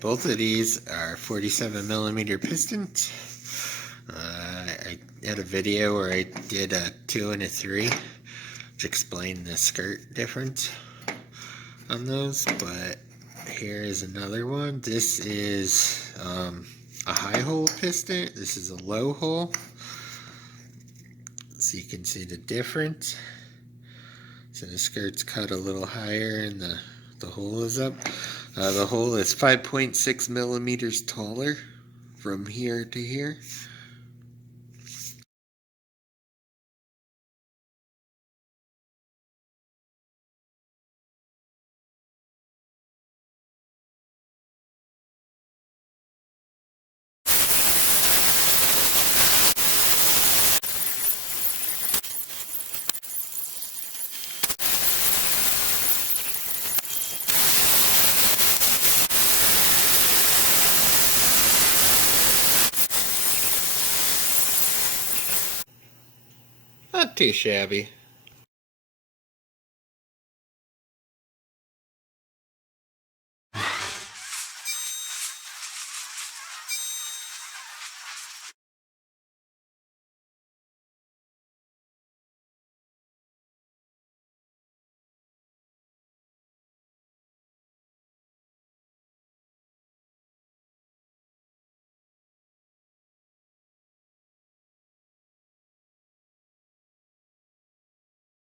Both of these are 47mm pistons. I had a video where I did a 2 and a 3, which explained the skirt difference on those, but here is another one. This is a high hole piston. This is a low hole. So you can see the difference. So the skirt's cut a little higher and the hole is up. The hole is 5.6 millimeters taller from here to here. Not too shabby.